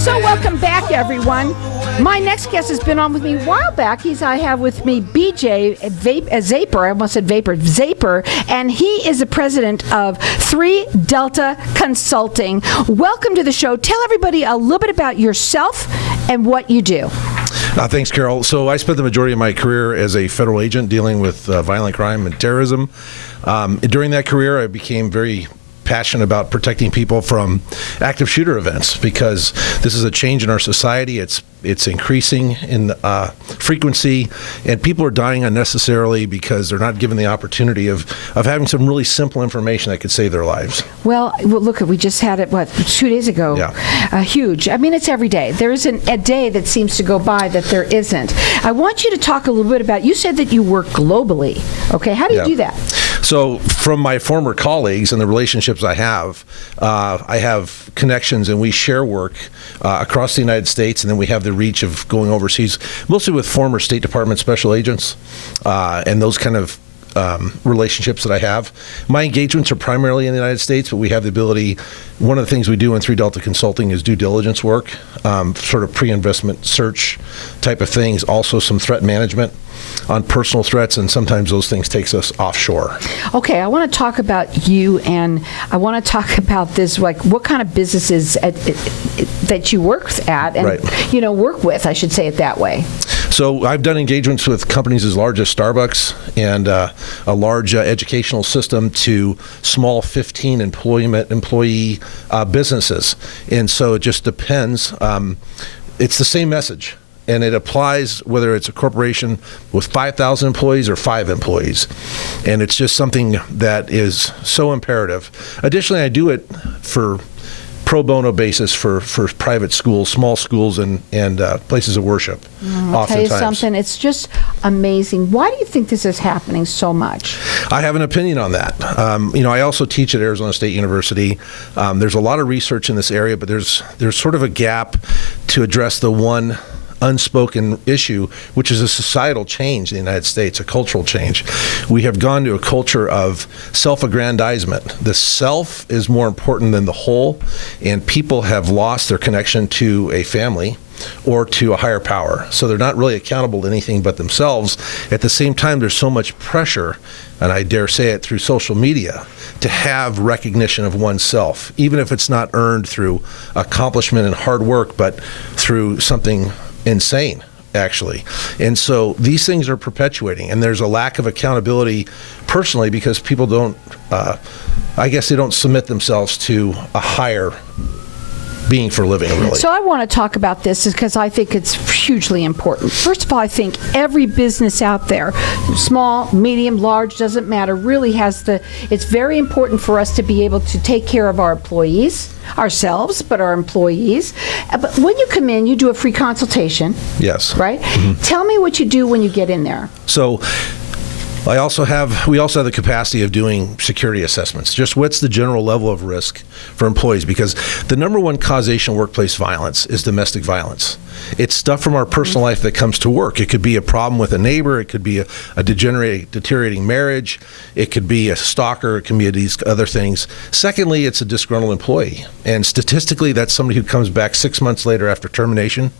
So welcome back, everyone. My next guest has been on with me a while back. I have with me BJ Zapor. I almost said Vapor. Zapor, and he is the president of 3Delta Consulting. Welcome to the show. Tell everybody a little bit about yourself and what you do. Thanks, Carol. So I spent the majority of my career as a federal agent dealing with violent crime and terrorism. During that career, I became very passionate about protecting people from active shooter events because this is a change in our society. It's increasing in frequency, and people are dying unnecessarily because they're not given the opportunity of having some really simple information that could save their lives. Well, look, we just had it, 2 days ago? Yeah. Huge. I mean, it's every day. There isn't a day that seems to go by that there isn't. I want you to talk a little bit about, you said that you work globally. Okay, how do you do that? So from my former colleagues and the relationships I have connections, and we share work across the United States, and then we have the reach of going overseas, mostly with former State Department special agents and those kind of relationships that I have. My engagements are primarily in the United States, but we have the ability, one of the things we do in 3Delta Consulting is due diligence work, sort of pre-investment search type of things, also some threat management on personal threats, and sometimes those things takes us offshore. Okay, I want to talk about you, and I want to talk about this, like what kind of businesses that you work at and work with, I should say it that way. So I've done engagements with companies as large as Starbucks and a large educational system to small 15 employee businesses. And so it just depends. It's the same message. And it applies whether it's a corporation with 5,000 employees or 5 employees. And it's just something that is so imperative. Additionally, I do it for pro bono basis for private schools, small schools, and places of worship. I'll tell you something, it's just amazing. Why do you think this is happening so much? I have an opinion on that. I also teach at Arizona State University. There's a lot of research in this area, but there's sort of a gap to address the one unspoken issue, which is a societal change in the United States, a cultural change. We have gone to a culture of self-aggrandizement. The self is more important than the whole, and people have lost their connection to a family or to a higher power. So they're not really accountable to anything but themselves. At the same time, there's so much pressure, and I dare say it through social media, to have recognition of oneself, even if it's not earned through accomplishment and hard work, but through something insane, actually. And so these things are perpetuating, and there's a lack of accountability personally because people don't, they don't submit themselves to a higher being for a living, really. So I want to talk about this because I think it's hugely important. First of all, I think every business out there, small, medium, large, doesn't matter, really it's very important for us to be able to take care of our employees, ourselves, but our employees. But when you come in, you do a free consultation. Yes. Right? Mm-hmm. Tell me what you do when you get in there. So we also have the capacity of doing security assessments. Just what's the general level of risk for employees? Because the number one causation of workplace violence is domestic violence. It's stuff from our personal life that comes to work. It could be a problem with a neighbor. It could be a deteriorating marriage. It could be a stalker. It can be these other things. Secondly, it's a disgruntled employee. And statistically, that's somebody who comes back 6 months later after termination.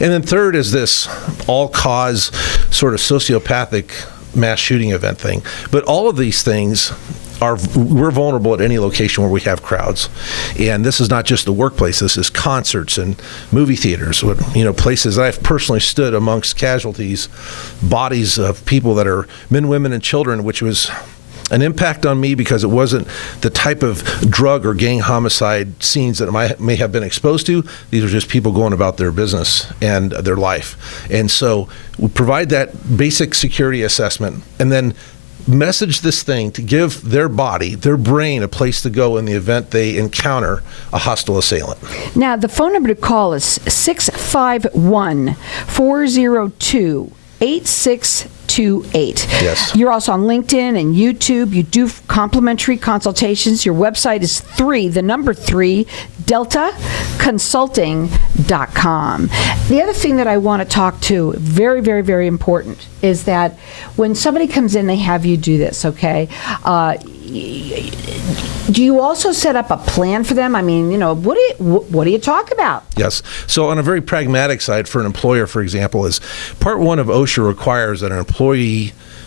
And then third is this all-cause sort of sociopathic mass shooting event thing. But all of these things we're vulnerable at any location where we have crowds. And this is not just the workplace, this is concerts and movie theaters, places I've personally stood amongst casualties, bodies of people that are men, women, and children, which was an impact on me because it wasn't the type of drug or gang homicide scenes that I may have been exposed to. These are just people going about their business and their life. And so we provide that basic security assessment and then message this thing to give their body, their brain, a place to go in the event they encounter a hostile assailant. Now, the phone number to call is 651-402-8628. Yes. You're also on LinkedIn and YouTube. You do complimentary consultations. Your website is 3deltaconsulting.com. The other thing that I want to talk to, very, very, very important, is that when somebody comes in, they have you do this, okay? do you also set up a plan for them? I mean, what do you talk about? Yes. So on a very pragmatic side, for an employer, for example, is Part 1 of OSHA requires that an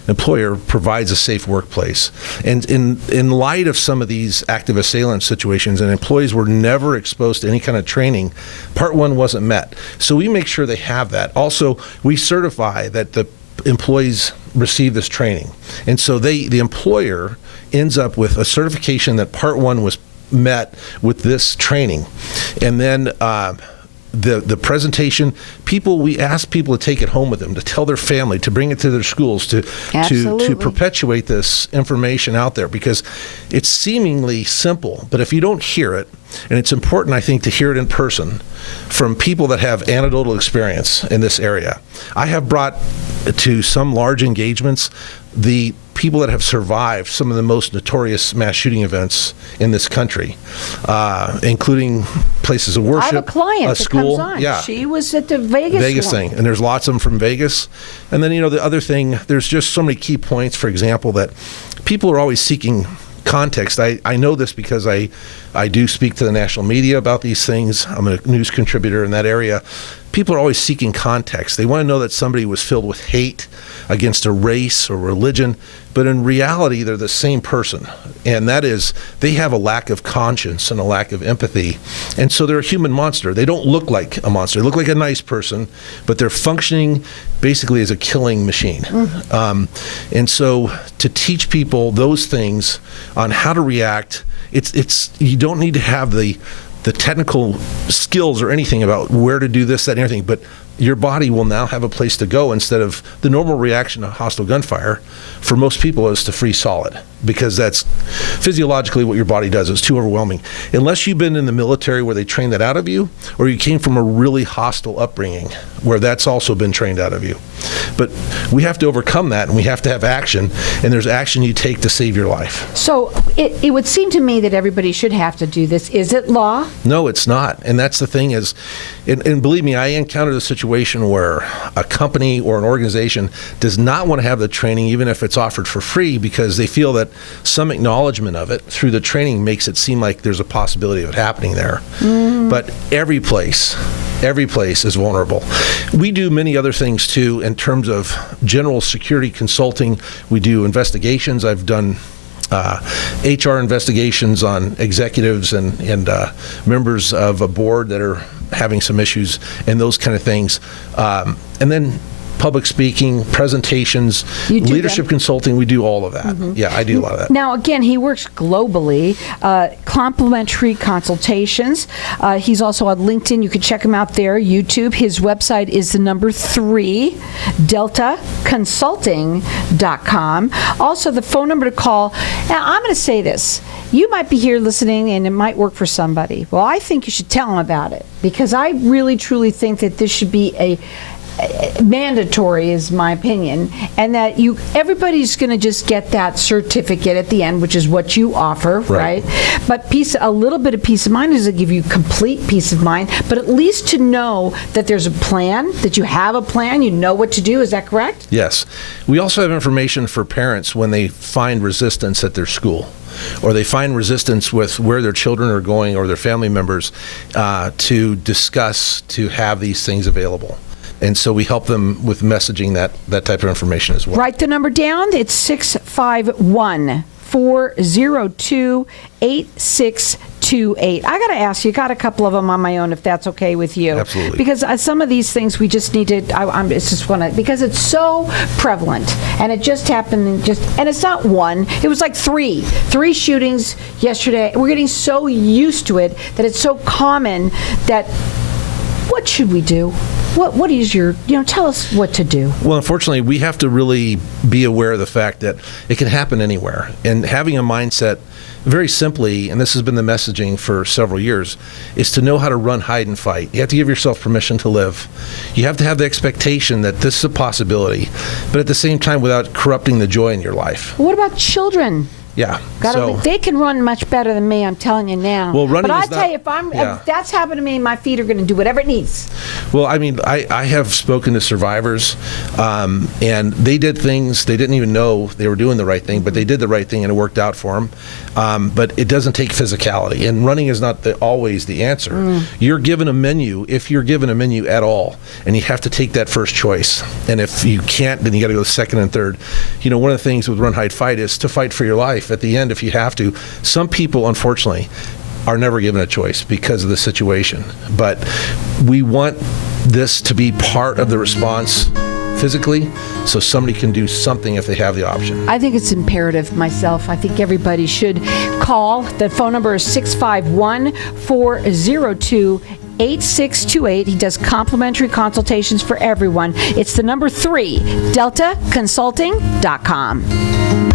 employer provides a safe workplace. And in light of some of these active assailant situations, and employees were never exposed to any kind of training, Part 1 wasn't met. So we make sure they have that. Also, we certify that the employees receive this training. And so the employer ends up with a certification that Part 1 was met with this training. And then the presentation, we ask people to take it home with them, to tell their family, to bring it to their schools, to perpetuate this information out there, because it's seemingly simple, but if you don't hear it, and it's important, I think, to hear it in person from people that have anecdotal experience in this area. I have brought to some large engagements the people that have survived some of the most notorious mass shooting events in this country, including places of worship, I have a client that school. comes on. Yeah. She was at the Vegas one. thing, and there's lots of them from Vegas. And then, the other thing, there's just so many key points, for example, that people are always seeking context. I know this because I do speak to the national media about these things. I'm a news contributor in that area. People are always seeking context. They want to know that somebody was filled with hate against a race or religion, but in reality, they're the same person. And that is, they have a lack of conscience and a lack of empathy. And so they're a human monster. They don't look like a monster. They look like a nice person, but they're functioning basically as a killing machine. And so to teach people those things on how to react, you don't need to have the technical skills or anything about where to do this, that, and everything, but your body will now have a place to go instead of the normal reaction to hostile gunfire for most people is to freeze solid, because that's physiologically what your body does. It's too overwhelming. Unless you've been in the military where they train that out of you, or you came from a really hostile upbringing where that's also been trained out of you. But we have to overcome that, and we have to have action, and there's action you take to save your life. So it would seem to me that everybody should have to do this. Is it law? No, it's not. And that's the thing is, and believe me, I encountered a situation where a company or an organization does not want to have the training, even if it's offered for free, because they feel that some acknowledgement of it through the training makes it seem like there's a possibility of it happening there. But every place is vulnerable. We do many other things too in terms of general security consulting. We do investigations. I've done HR investigations on executives and members of a board that are having some issues and those kind of things. And then public speaking, presentations, leadership consulting, we do all of that. Yeah, I do a lot of that. Now, again, he works globally, complimentary consultations. He's also on LinkedIn. You can check him out there, YouTube. His website is the number 3Delta Consulting.com. Also, the phone number to call. Now, I'm going to say this. You might be here listening and it might work for somebody. Well, I think you should tell them about it, because I really, truly think that this should be a mandatory, is my opinion, and that everybody's going to just get that certificate at the end, which is what you offer, right? But a little bit of peace of mind doesn't give you complete peace of mind, but at least to know that there's a plan, that you have a plan, you know what to do. Is that correct? Yes. We also have information for parents when they find resistance at their school, or they find resistance with where their children are going or their family members, to discuss, to have these things available. And so we help them with messaging that type of information as well. Write the number down. It's 651-402-8628. I got to ask you, got a couple of them on my own, if that's okay with you. Absolutely. Because some of these things we just need to, because it's so prevalent, and it just happened, and it's not one, it was like three shootings yesterday. We're getting so used to it that it's so common that, what should we do? What is your, tell us what to do. Well, unfortunately, we have to really be aware of the fact that it can happen anywhere. And having a mindset, very simply, and this has been the messaging for several years, is to know how to run, hide, and fight. You have to give yourself permission to live. You have to have the expectation that this is a possibility, but at the same time without corrupting the joy in your life. What about children? Yeah. They can run much better than me, I'm telling you now. Well, running but I is tell you, not- if that's happened to me, my feet are going to do whatever it needs. Well, I mean, I have spoken to survivors, and they did things they didn't even know they were doing the right thing, but they did the right thing and it worked out for them. But it doesn't take physicality, and running is not always the answer. You're given a menu, if you're given a menu at all, and you have to take that first choice. And if you can't, then you got to go second and third. You know, one of the things with Run, Hide, Fight is to fight for your life. At the end, if you have to, some people, unfortunately, are never given a choice because of the situation. But we want this to be part of the response physically, so somebody can do something if they have the option. I think it's imperative myself. I think everybody should call. The phone number is 651-402-8628. He does complimentary consultations for everyone. It's the number 3, DeltaConsulting.com.